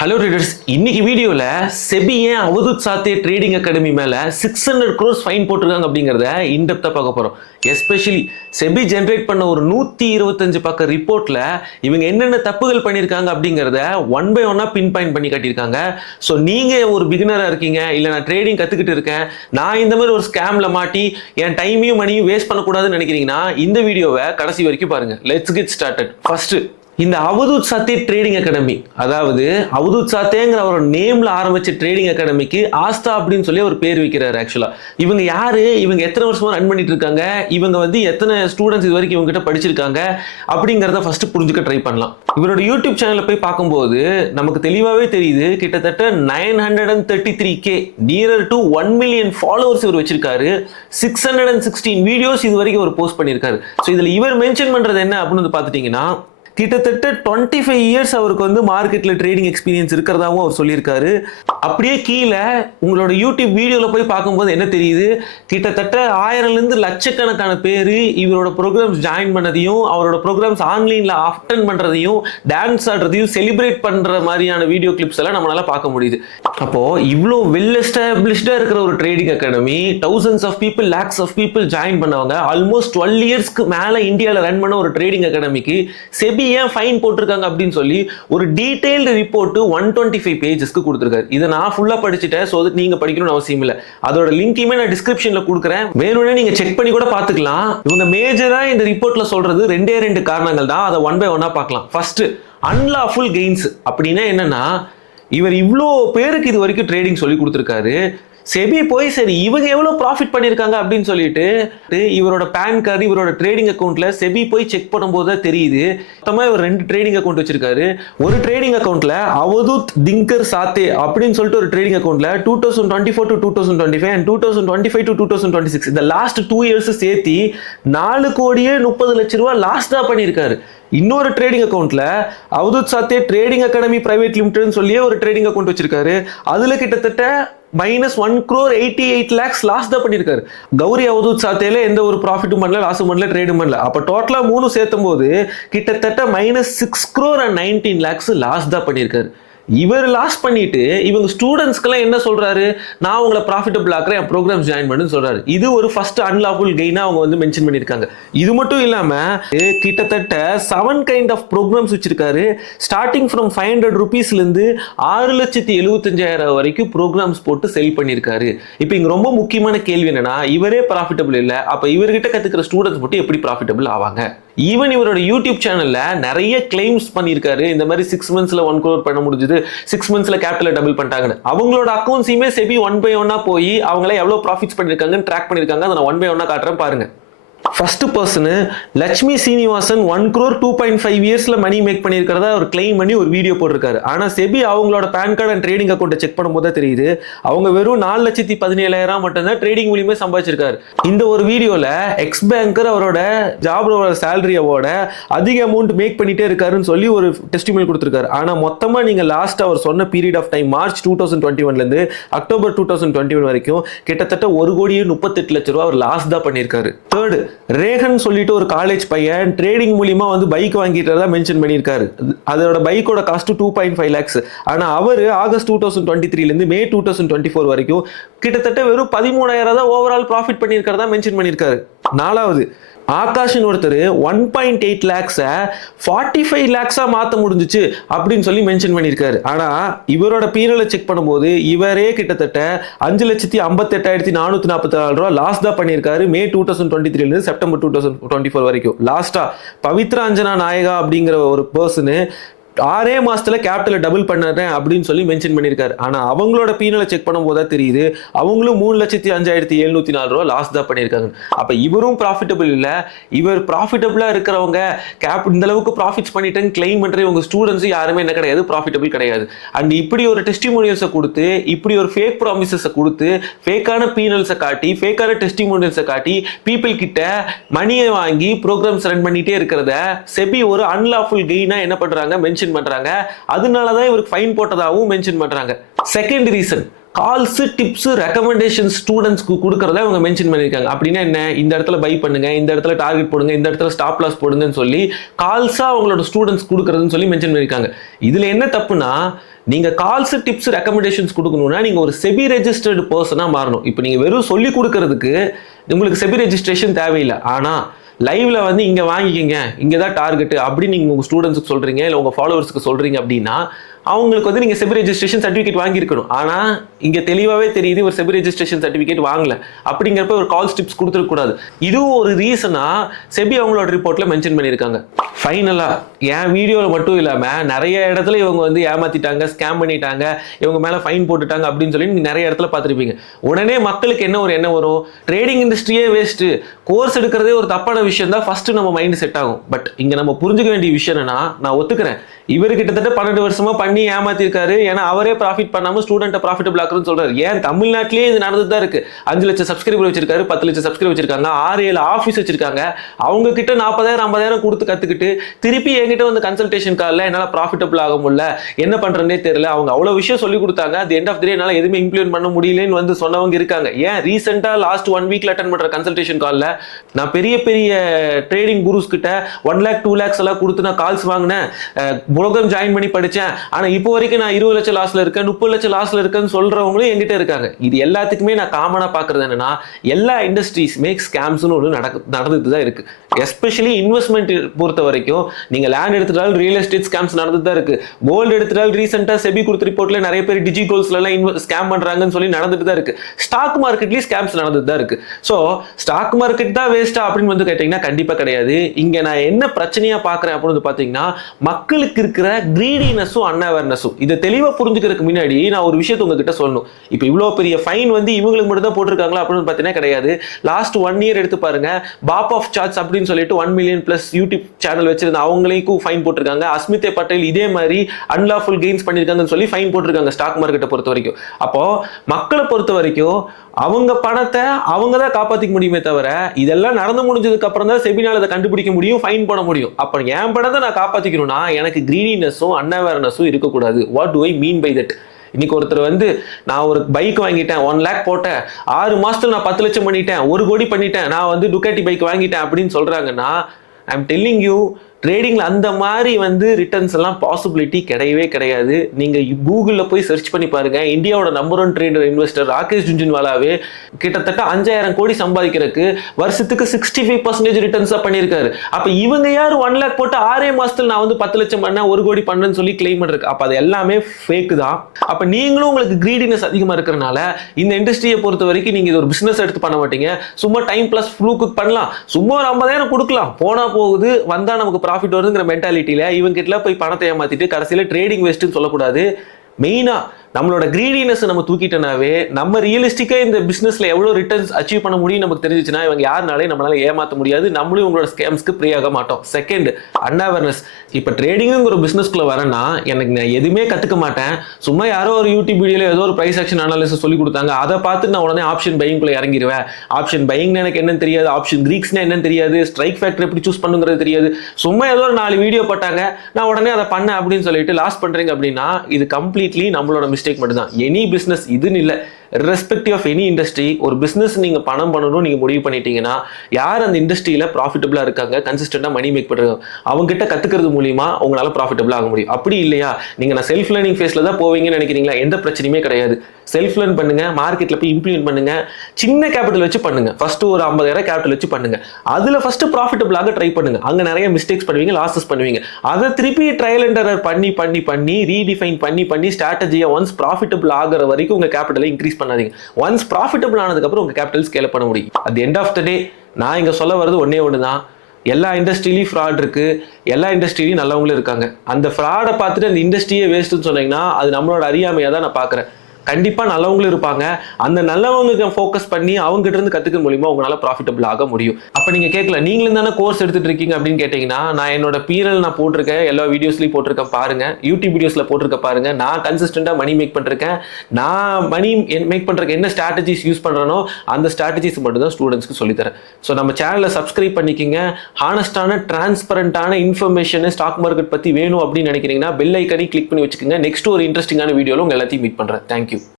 Hello traders, இன்னைக்கு வீடியோல SEBI ஏன் அவதூத் சாத்தே ட்ரேடிங் அகாடமி மேல 600 crores ஃபைன் போட்டிருக்காங்க அப்படிங்கறத இன்டெப்தா பார்க்க போறோம். எஸ்பெஷலி செபி ஜெனரேட் பண்ண ஒரு 125 பக்க ரிப்போர்ட்ல இவங்க என்னென்ன தப்புகள் பண்ணியிருக்காங்க அப்படிங்கறத ஒன் பை ஒன்னா பின் பாயிண்ட் பண்ணி காட்டியிருக்காங்க. ஸோ நீங்க ஒரு பிகினரா இருக்கீங்க, இல்ல நான் ட்ரேடிங் கத்துக்கிட்டு இருக்கேன், நான் இந்த மாதிரி ஒரு ஸ்கேம்ல மாட்டி என் டைமையும் மணியும் வேஸ்ட் பண்ணக்கூடாதுன்னு நினைக்கிறீங்கன்னா இந்த வீடியோவை கடைசி வரைக்கும் பாருங்க. Let's get started. ஃபர்ஸ்ட், இந்த அவதூத் சாத்தே ட்ரேடிங் அகாடமி, அதாவது அவதூத் சாத்தேங்கிற ஒரு நேம்ல ஆரம்பிச்ச ட்ரேடிங் அகாடமிக்கு ஆஸ்தா அப்படின்னு சொல்லி ஒரு பேர் வைக்கிறாரு. ஆக்சுவலா இவங்க யாரு, இவங்க எத்தனை வருஷமா ரன் பண்ணிட்டு இருக்காங்க, இவங்க வந்து எத்தனை ஸ்டூடெண்ட்ஸ் இது வரைக்கும் இவங்க கிட்ட படிச்சிருக்காங்க அப்படிங்கறத ஃபர்ஸ்ட் புரிஞ்சுக்க ட்ரை பண்ணலாம். இவரோட யூடியூப் சேனல்ல போய் பார்க்கும்போது நமக்கு தெளிவாவே தெரியுது, கிட்டத்தட்ட 933K nearer to 1 million followers இவர் வச்சிருக்காரு. 616 வீடியோஸ் இது வரைக்கும் அவர் போஸ்ட் பண்ணியிருக்காரு. ஸோ இதுல இவர் மென்ஷன் பண்றது என்ன அப்படின்னு பார்த்துட்டீங்கன்னா, கிட்டத்தட்ட 25 இயர்ஸ் அவருக்கு வந்து மார்க்கெட்ல ட்ரேடிங் எக்ஸ்பீரியன்ஸ் இருக்கிறதாவும் அவர் சொல்லியிருக்காரு. அப்படியே கீழே உங்களோட யூடியூப் வீடியோல போய் பார்க்கும்போது என்ன தெரியுது, கிட்டத்தட்ட 1000லேருந்து லட்சக்கணக்கான பேர் இவரோட ப்ரோக்ராம்ஸ் ஜாயின் பண்ணதையும், அவரோட ப்ரோக்ராம்ஸ் ஆன்லைன்ல அட்டெண்ட் பண்றதையும், டான்ஸ் ஆடுறதையும், செலிப்ரேட் பண்ற மாதிரியான வீடியோ கிளிப்ஸ் எல்லாம் நம்மளால பார்க்க முடியுது. அப்போ இவ்வளோ வெல் எஸ்டாப்ளிஷ்டா இருக்கிற ஒரு trading academy, thousands of people, lakhs of people join பண்ணவங்க, ஆல்மோஸ்ட் 12 இயர்ஸ்க்கு மேல இந்தியாவில் ரன் பண்ண ஒரு ட்ரேடிங் அகாடமிக்கு செபி ஏன் ஃபைன் போட்டிருக்காங்க அப்படின்னு சொல்லி ஒரு டீடைல்டு ரிப்போர்ட் 125 பேஜஸ்க்கு கொடுத்திருக்காரு. இதை நான் ஃபுல்லா படிச்சுட்டேன். சோ அது நீங்க படிக்கணும்னு அவசியம் இல்லை. அதோட லிங்கையுமே நான் டிஸ்கிரிப்ஷன்ல கொடுக்குறேன், வேணும்னே நீங்க செக் பண்ணி கூட பார்த்துக்கலாம். இவங்க மேஜரா இந்த ரிப்போர்ட்ல சொல்றது ரெண்டு காரணங்கள் தான். அதை ஒன் பை ஒன்னா பார்க்கலாம். ஃபர்ஸ்ட், அன்லாஃபுல் கெயின்ஸ் அப்படின்னா என்னன்னா, இவர் இவ்வளோ பேருக்கு இது வரைக்கும் ட்ரேடிங் சொல்லி கொடுத்துருக்காரு. செபி போய் சரி இவங்க எவ்வளவு ப்ராஃபிட் பண்ணிருக்காங்க அப்படின்னு சொல்லிட்டு இவரோட பேன் கார்டு, இவரோட ட்ரேடிங் அக்கௌண்ட்ல செபி போய் செக் பண்ணும்போது தெரியுது, மொத்தமா இவர் 2 ட்ரேடிங் அக்கௌண்ட் வச்சிருக்காரு. ஒரு ட்ரேடிங் அக்கௌண்ட்ல அவதூத் திங்கர் சாத்தே அப்படின்னு சொல்லிட்டு ஒரு ட்ரேடிங் அக்கௌண்ட்ல 2024 to 2025 and 2025 to 2026 இந்த லாஸ்ட் 2 இயர்ஸ் சேர்த்து 4,30,00,000 ரூபாய் லாஸ்டா பண்ணியிருக்காரு. இன்னொரு ட்ரேடிங் அக்கௌண்ட்ல அவதூத் satay trading academy private limited சொல்லியே ஒரு ட்ரேடிங் அக்கௌண்ட் வச்சிருக்காரு. அதுல கிட்டத்தட்ட -1,88 lakhs லாஸ் தான் பண்ணிருக்காரு. கௌரி அவதூத் சாத்தேல எந்த ஒரு ப்ராஃபிட்டும் பண்ணல, லாஸும் பண்ணல, ட்ரேடும் பண்ணல. அப்ப டோட்டலா 3 சேர்த்தும் போது கிட்டத்தட்ட -6,19 lakhs லாஸ் தான் பண்ணிருக்காரு. இவர் லாஸ் பண்ணிட்டு இவங்க ஸ்டூடெண்ட்ஸ்க்கெல்லாம் என்ன சொல்றாரு, நான் உங்களை ப்ராஃபிட்டபிள் ஆக்குறேன், என் ப்ரோக்ராம்ஸ் ஜாயின் பண்ணுன்னு சொல்றாரு. இது ஒரு ஃபர்ஸ்ட் அன்லாஃபுல் கெயினா அவங்க வந்து மென்ஷன் பண்ணிருக்காங்க. இது மட்டும் இல்லாம கிட்டத்தட்ட 7 கைண்ட் ஆஃப் ப்ரோக்ராம்ஸ் வச்சிருக்காரு. ஸ்டார்டிங் ஃப்ரம் 500 rupeesல இருந்து 6,75,000 வரைக்கும் ப்ரோக்ராம்ஸ் போட்டு செல் பண்ணிருக்காரு. இப்போ இங்க ரொம்ப முக்கியமான கேள்வி என்னன்னா, இவரே ப்ராஃபிட்டபிள் இல்ல, அப்ப இவர்கிட்ட கத்துக்கிற ஸ்டூடெண்ட்ஸ் மட்டும் எப்படி ப்ராஃபிட்டபிள் ஆவாங்க? ஈவன் இவரோட யூடியூப் சேனல்ல நிறைய கிளைம்ஸ் பண்ணியிருக்காரு. இந்த மாதிரி 6 monthsல 1 crore பண்ண முடிஞ்சது, 6 monthsல கேபிட்டல் டபுள் பண்ணிட்டாங்க. அவங்களோட அக்கௌண்ட்ஸையுமே செபி ஒன் பை ஒன்னா போய் அவங்கள எவ்வளவு ப்ராஃபிட்ஸ் பண்ணிருக்காங்கன்னு ட்ராக் பண்ணிருக்காங்க. அதை நான் ஒன் பை ஒன்னா காட்டுறேன் பாருங்க. First person Lakshmi Srinivasan 1 crore 2.5 இயர்ஸ்ல மணி மேக் பண்ணியிருக்கிறதா ஒரு கிளைம் பண்ணி ஒரு வீடியோ போட்டிருக்காரு. ஆனா செபி அவங்களோட PAN card and trading account check பண்ணும்போது தெரியுது, அவங்க வெறும் 4,17,000 மட்டும்தான் ட்ரேடிங் மூலியமே சம்பாதிச்சிருக்காரு. இந்த ஒரு வீடியோல எக்ஸ் பேங்கர் அவரோட ஜாபோட சேலரியோட அதிக அமௌண்ட் மேக் பண்ணிட்டே இருக்காருன்னு சொல்லி ஒரு டெஸ்டிமோனியல் கொடுத்திருக்காரு. ஆனா மொத்தமா நீங்க லாஸ்ட் அவர் சொன்ன பீரியட் ஆஃப் டைம் மார்ச் 2021ல இருந்து அக்டோபர் 2021 வரைக்கும் கிட்டத்தட்ட 1,38,00,000 ரூபாய் அவர் லாஸ் தான் பண்ணியிருக்காரு. தேர்ட், ரேகன் சொல்லிட்டு ஒரு காலேஜ் பையன் ட்ரேடிங் மூலியமா வந்து பைக் வாங்கிட்டதா மென்ஷன் பண்ணியிருக்காரு. அதோட பைக்கோட காஸ்ட் 2.5 lakhs. ஆனா அவரு ஆகஸ்ட் 2023ல இருந்து மே 2024 வரைக்கும் கிட்டத்தட்ட வெறும் 13,000 தான் ஓவரால் ப்ராஃபிட் பண்ணியிருக்கிறதா மென்ஷன் பண்ணியிருக்காரு. நாலாவது, ஆகாஷன் ஒருத்தர் 1.8 lakhs 45 lakhs மாத்த முடிஞ்சிச்சு அப்படின்னு சொல்லி மென்ஷன் பண்ணியிருக்காரு. ஆனா இவரோட பீரியட்ல செக் பண்ணும்போது இவரே கிட்டத்தட்ட 5,58,444 ரூபாய் லாஸ் தான் பண்ணியிருக்காரு மே 2023ல இருந்து செப்டம்பர் 2024 வரைக்கும். லாஸ்டா பவித்ரா அஞ்சனா நாயகா அப்படிங்கிற ஒரு பர்சன் 6 மாசத்துல கேபிட்டல டபுள் பண்ணுறேன் அப்படின்னு சொல்லி மென்ஷன் பண்ணியிருக்காரு. ஆனா அவங்களோட பீனலை செக் பண்ணும்போது தெரியுது, அவங்களும் 3,05,704 ரூபாய் லாஸ் தான் பண்ணியிருக்காங்க. அப்ப இவரும் ப்ராஃபிட்டபிள் இல்ல. இவர் ப்ராஃபிட்டபிளா இருக்கிறவங்க இந்த அளவுக்கு ப்ராஃபிட்ஸ் பண்ணிட்டேன்னு கிளைம் பண்ற உங்க ஸ்டூடெண்ட்ஸ் யாருமே என்ன கிடையாது, ப்ராஃபிட்டபிள் கிடையாது. அண்ட் இப்படி ஒரு டெஸ்டிமோனியல்ஸை கொடுத்து, இப்படி ஒரு ஃபேக் ப்ராமிசஸை கொடுத்து, ஃபேக்கான பீனல்ஸை காட்டி, ஃபேக்கான டெஸ்டிமோனியல்ஸை காட்டி பீப்புள் கிட்ட மணியை வாங்கி ப்ரோக்ராம்ஸ் ரன் பண்ணிட்டே இருக்கிறத செபி ஒரு அன்லாஃபுல் கெயினா என்ன பண்றாங்க மென்ஷன் பண்றாங்க. அதனாலதான் இவருக்கு ஃபைன் போட்டதாகவும் மென்ஷன் பண்றாங்க. Second reason, calls tips recommendation ஸ்டூடெண்ட்ஸ்க்கு கொடுக்கறத இவங்க மென்ஷன் பண்ணியிருக்காங்க. அப்படின்னா என்ன, இந்த இடத்துல பை பண்ணுங்க, இந்த இடத்துல டார்கெட் போடுங்க, இந்த இடத்துல ஸ்டாப் லாஸ் போடுங்கன்னு சொல்லி கால்ஸா அவங்களோட ஸ்டூடெண்ட்ஸ் கொடுக்கறதுன்னு சொல்லி மென்ஷன் பண்ணியிருக்காங்க. இதுல என்ன தப்புனா, நீங்க கால்ஸ் டிப்ஸ் ரெக்கமெண்டேஷன்ஸ் கொடுக்கணும்னா நீங்க ஒரு செபி ரெஜிஸ்டர்டு பர்சனா மாறணும். இப்போ நீங்க வெறும் சொல்லி கொடுக்கறதுக்கு உங்களுக்கு செபி ரெஜிஸ்ட்ரேஷன் தேவையில்லை. ஆனா லைவ்ல வந்து இங்க வாங்கிக்கங்க, இங்க தான் டார்கெட் அப்படின்னு நீங்க உங்க ஸ்டூடெண்ட்ஸ்க்கு சொல்றீங்க, இல்ல உங்க ஃபாலோவர்ஸ்க்கு சொல்றீங்க அப்படின்னா அவங்களுக்கு வந்து நீங்க செபி ரெஜிஸ்ட்ரேஷன் சர்டிஃபிகேட் வாங்கியிருக்கணும். ஆனா இங்க தெளிவாவே தெரியுது ஒரு செபி ரெஜிஸ்ட்ரேஷன் சர்டிஃபிகேட் வாங்கல. அப்படிங்கிறப்ப ஒரு கால் டிப்ஸ் கொடுத்துருக்க கூடாது. இதுவும் ஒரு ரீசனா செபி அவங்களோட ரிப்போர்ட்ல மென்ஷன் பண்ணியிருக்காங்க. ஃபைனலா என் வீடியோல மட்டும் இல்லாம நிறைய இடத்துல இவங்க வந்து ஏமாத்திட்டாங்க, ஸ்கேம் பண்ணிட்டாங்க, இவங்க மேல ஃபைன் போட்டுட்டாங்க அப்படின்னு சொல்லி நீங்க நிறைய இடத்துல பார்த்துருப்பீங்க. உடனே மக்களுக்கு என்ன ஒரு எண்ணம் வரும், ட்ரேடிங் இண்டஸ்ட்ரியே வேஸ்ட், கோர்ஸ் எடுக்கிறதே ஒரு தப்பான விஷயம் தான் ஃபர்ஸ்ட் நம்ம மைண்ட் செட் ஆகும். பட் இங்க நம்ம புரிஞ்சுக்க வேண்டிய விஷயம் என்னன்னா, நான் ஒத்துக்கிறேன் இவர் கிட்டத்தட்ட 12 வருஷமா பண்ணி ஏமாத்திருக்காரு. ஏன்னா அவரே ப்ராஃபிட் பண்ணாம ஸ்டூடெண்ட்டை ப்ராஃபிட்டபிள் ஆக்குறதுன்னு சொல்றாரு. ஏன் தமிழ்நாட்டிலேயே இது நடந்துட்டு தான் இருக்கு. 5 லட்சம் சப்ஸ்கிரைபர் வச்சிருக்காரு, 10 லட்சம் சப்ஸ்கிரைபர் வச்சிருக்காங்க, 6-7 ஆஃபீஸ் வச்சிருக்காங்க. அவங்க கிட்ட 40,000 50,000 கொடுத்து கத்துக்கிட்டு திருப்பி என்கிட்ட வந்து கன்சல்டேஷன் கால்ல என்னால ப்ராஃபிட்டபிள் ஆக முடியல, என்ன பண்றேன்னே தெரியல. அவங்க அவ்வளவு விஷயம் சொல்லி கொடுத்தாங்க, அது எண்ட் ஆஃப் தி டே என்னால எதுவுமே இம்ப்ளிமெண்ட் பண்ண முடியலன்னு வந்து சொன்னவங்க இருக்காங்க. ஏன் ரீசெண்டா லாஸ்ட் 1 வீக்ல அட்டன் பண்ற கன்சல்டேஷன் கால்ல நான் பெரிய பெரிய ட்ரேடிங் குருஸ் கிட்ட 1 lakh 2 lakhs எல்லாம் கொடுத்து நான் கால்ஸ் வாங்கினேன், புரோகிராம் ஜாயின் பண்ணி படிச்சேன், ஆனா இப்போ வரைக்கும் நான் 20 லட்சம் லாஸ்ல இருக்கேன், 30 லட்சம் லாஸ்ல இருக்கேன்னு சொல்றவங்களும் என்கிட்ட இருக்காங்க. இது எல்லாத்துக்குமே நான் காமனா பாக்குறது என்னன்னா, எல்லா இண்டஸ்ட்ரீஸ் மேக் ஸ்கேம்ஸ்னு ஒன்று நடந்துட்டு தான் இருக்கு. எஸ்பெஷலி இன்வெஸ்ட்மெண்ட் பொறுத்த வரைக்கும் நீங்க லேண்ட் எடுத்துட்டாலும் ரியல் எஸ்டேட் ஸ்கேம்ஸ் நடந்துட்டு தான் இருக்கு. கோல்டு எடுத்துட்டாலும் ரீசெண்டா செபி கொடுத்த ரிப்போர்ட்ல நிறைய பேர் டிஜி கோல்ஸ்ல எல்லாம் ஸ்கேம் பண்றாங்கன்னு சொல்லி நடந்துட்டு தான் இருக்கு. ஸ்டாக் மார்க்கெட்லயும் ஸ்கேம்ஸ் நடந்துட்டு தான் இருக்கு. சோ ஸ்டாக் மார்க்கெட் தான் வேஸ்டா அப்படின்னு வந்து கேட்டீங்கன்னா கண்டிப்பா கிடையாது. இங்க நான் என்ன பிரச்சனையா பாக்குறேன் அப்படின்னு பாத்தீங்கன்னா, மக்களுக்கு இருக்கிற கிரீடினஸும் அன்அவேர்னஸும். இதை தெளிவா புரிஞ்சுக்கிறதுக்கு முன்னாடி நான் ஒரு விஷயத்தை உங்ககிட்ட சொல்லணும். இப்போ இவ்வளவு பெரிய ஃபைன் வந்து இவங்களுக்கு மட்டும் தான் போட்டிருக்காங்களா அப்படின்னு பாத்தீங்கன்னா கிடையாது. லாஸ்ட் 1 year எடுத்து பாருங்க, பாப் ஆஃப் சார்ட்ஸ் அப்படின்னு சொல்லிட்டு 1 million+ யூடியூப் சேனல் வச்சிருந்த அவங்களுக்கும் ஃபைன் போட்டிருக்காங்க. அஸ்மிதே பட்டேல் இதே மாதிரி அன்லாஃபுல் கெயின்ஸ் பண்ணிருக்காங்கன்னு சொல்லி ஃபைன் போட்டிருக்காங்க ஸ்டாக் மார்க்கெட்டை பொறுத்த வரைக்கும். அப்போ மக்களை பொறுத்த வரைக்கும் அவங்க பணத்தை அவங்க தான் காப்பாத்திக்க முடியுமே தவிர, இதெல்லாம் நடந்து முடிஞ்சதுக்கு அப்புறம் தான் செபினால அதை கண்டுபிடிக்க முடியும், ஃபைன் போட முடியும். அப்ப என் பணத்தை நான் காப்பாத்திக்கணும்னா எனக்கு கிரீடினஸும் அன்அவேர்னஸும் இருக்கக்கூடாது. What do I mean by that? இன்னைக்கு ஒருத்தர் வந்து நான் ஒரு பைக் வாங்கிட்டேன், 1 lakh போட்டேன், 6 மாசத்துல நான் 10 லட்சம் பண்ணிட்டேன், 1 கோடி பண்ணிட்டேன், நான் வந்து டுக்காட்டி பைக் வாங்கிட்டேன் அப்படின்னு சொல்றாங்கன்னா, ஐ எம் டெல்லிங் யூ, ட்ரேடிங்ல அந்த மாதிரி வந்து ரிட்டர்ன்ஸ் எல்லாம் பாசிபிலிட்டி கிடையவே கிடையாது. நீங்க கூகுள்ல போய் சர்ச் பண்ணி பாருங்க. இந்தியாவோட நம்பர் 1 ட்ரேடர் இன்வெஸ்டர் ராகேஷ் ஜுன்ஜுன்வாலாவே கிட்டத்தட்ட 5,000 கோடி சம்பாதிக்கிறதுக்கு வருஷத்துக்கு 65% ரிட்டர்ன்ஸ் பண்ணியிருக்காரு. அப்ப இவங்க யாரு 1 lakh போட்டு 6 மாசத்துல நான் வந்து 10 லட்சம் பண்ணேன், 1 கோடி பண்ணேன்னு சொல்லி கிளைம் பண்றது? அப்ப அது எல்லாமே ஃபேக் தான். அப்ப நீங்களும் உங்களுக்கு கிரீடினஸ் அதிகமா இருக்கிறனால இந்த இண்டஸ்ட்ரியை பொறுத்த வரைக்கும் நீங்க இது ஒரு பிசினஸ் எடுத்து பண்ண மாட்டீங்க. சும்மா டைம் பிளஸ் ஃப்ளூக்கு பண்ணலாம், சும்மா ஒரு 50,000 கொடுக்கலாம், போனா போகுது, வந்தா நமக்கு ப்ராஃபிட் வருதுங்கிற மென்டாலிட்டியில இவங்க கிட்ட போய் பணத்தை ஏமாத்திட்டு கடைசியில ட்ரேடிங் வேஸ்ட்னு சொல்லக்கூடாது. மெயினா நம்மளோட கிரீடினஸ் நம்ம தூக்கிட்டனாவே நம்ம ரியலிஸ்டிக்கா இந்த பிசினஸ்ல எவ்வளவு ரிட்டர்ன்ஸ் அச்சீவ் பண்ண முடியும் நமக்கு தெரிஞ்சிச்சுன்னா இவங்க யாருனாலே நம்மளால ஏமாத்த முடியாது, நம்மளும் உங்களோட ஸ்கேம்ஸ்க்கு ப்ரீயாக மாட்டோம். செகண்ட், அன்அவேர்னஸ். இப்ப ட்ரேடிங்குங்கிற ஒரு பிசினஸ்க்குள்ள வரேன்னா எனக்கு நான் எதுவுமே கத்துக்க மாட்டேன், சும்மா யாரோ ஒரு யூடியூப் வீடியோல ஏதோ ஒரு பிரைஸ் ஆக்ஷன் அனாலிசிஸ் சொல்லி கொடுத்தாங்க, அதை பார்த்து நான் உடனே ஆப்ஷன் பையிங்குள்ள இறங்கிடுவேன். ஆப்ஷன் பையிங்னு எனக்கு என்னன்னு தெரியாது, ஆப்ஷன் கிரீக்ஸ்னா என்னன்னு தெரியாது, ஸ்ட்ரைக் ஃபேக்டர் எப்படி சூஸ் பண்ணுங்கிறது தெரியாது, சும்மா ஏதோ ஒரு 4 வீடியோ போட்டாங்க நான் உடனே அதை பண்ணேன் அப்படின்னு சொல்லிட்டு லாஸ் பண்றீங்க அப்படின்னா இது கம்ப்ளீட்லி நம்மளோட மிஸ்டேக் மட்டும் தான். எனி பிசினஸ் இதுன்னு இல்லை, irrespective of any industry, ஒரு பிசினஸ் நீங்க பணம் பண்ணணும் நீங்க முடிவு பண்ணிட்டீங்கன்னா யார் அந்த இண்டஸ்ட்ரியில ப்ராஃபிட்டபிளா இருக்காங்க, கன்சிஸ்டன்டா மணி மேக் பண்றாங்க, அவங்க கிட்ட கத்துக்கிறது மூலியமா உங்களால ப்ராஃபிட்டபிளா ஆக முடியும். அப்படி இல்லையா நீங்க நான் செல்ஃப் லேர்னிங் ஃபேஸ்ல தான் போவீங்கன்னு நினைக்கிறீங்களா? எந்த பிரச்சனையுமே கிடையாது. செல்ஃப் லேர்ன் பண்ணுங்க, மார்க்கெட்ல போய் இம்ப்ளிமெண்ட் பண்ணுங்க, சின்ன கேபிட்டல் வச்சு பண்ணுங்க. ஃபர்ஸ்ட் ஒரு 50,000 கேபிட்டல் வச்சு பண்ணுங்க, அதுல ஃபர்ஸ்ட் ப்ராஃபிட்டபிளாக ட்ரை பண்ணுங்க. அங்க நிறைய மிஸ்டேக்ஸ் பண்ணுவீங்க, லாசஸ் பண்ணுவீங்க, அதை திருப்பி ட்ரையல் அண்ட் எரர் பண்ணி பண்ணி பண்ணி ரீடிஃபைன் பண்ணி பண்ணி ஸ்ட்ராட்டஜியை ஒன்ஸ் ப்ராஃபிட்டபிள் ஆகிற வரைக்கும் உங்க கேபிட்டலை இன்க்ரீஸ் பண்ணாதீங்க. ஒன்ஸ் ப்ராஃபிட்டபிள் ஆனதுக்கு அப்புறம் உங்க கேபிட்டல் ஸ்கேல் பண்ண முடியும். At the end of the day நான் இங்க சொல்ல வர்றது ஒன்னே ஒன்று தான், எல்லா இண்டஸ்ட்ரியிலையும் ஃப்ராட் இருக்கு, எல்லா இண்டஸ்ட்ரியிலையும் நல்லவங்களும் இருக்காங்க. அந்த ஃப்ராடை பார்த்துட்டு அந்த இண்டஸ்ட்ரியே வேஸ்ட்னு சொன்னீங்கன்னா அது நம்மளோட அறியாமையாக தான் நான் பார்க்குறேன். கண்டிப்பா நல்லவங்களும் இருப்பாங்க, அந்த நல்லவங்க ஃபோக்கஸ் பண்ணி அவங்க கிட்ட இருந்து கத்துக்க மூலியமா உங்களால ப்ராஃபிட்டபிள் ஆக முடியும். அப்ப நீங்க கேட்கல நீங்களும் தானே கோர்ஸ் எடுத்துட்டு இருக்கீங்க அப்படின்னு கேட்டீங்கன்னா, நான் என்னோட பீரல் நான் போட்டிருக்கேன், எல்லா வீடியோஸ்லயும் போட்டிருக்கேன் பாருங்க, யூடியூப் வீடியோஸ்ல போட்டிருக்க பாருங்க. நான் கன்சிஸ்டன்டா மணி மேக் பண்றேன், நான் மணி மேக் பண்றதுக்கு என்ன ஸ்ட்ராட்டஜிஸ் யூஸ் பண்றேனோ அந்த ஸ்ட்ராட்டஜிஸ் மட்டும் தான் ஸ்டூடெண்ட்ஸ்க்கு சொல்லித்தரேன். ஸோ நம்ம சேனலை சப்ஸ்கிரைப் பண்ணிக்கிங்க. ஹானஸ்டான டிரான்ஸ்பரண்டான இன்ஃபர்மேஷன் ஸ்டாக் மார்க்கெட் பத்தி வேணும் அப்படின்னு நினைக்கிறீங்கன்னா பெல் ஐக்கனை கிளிக் பண்ணி வச்சுக்கோங்க. நெக்ஸ்ட் ஒரு இன்ட்ரெஸ்டிங்கான வீடியோல உங்க எல்லாத்தையும் மீட் பண்றேன். தேங்க்யூ.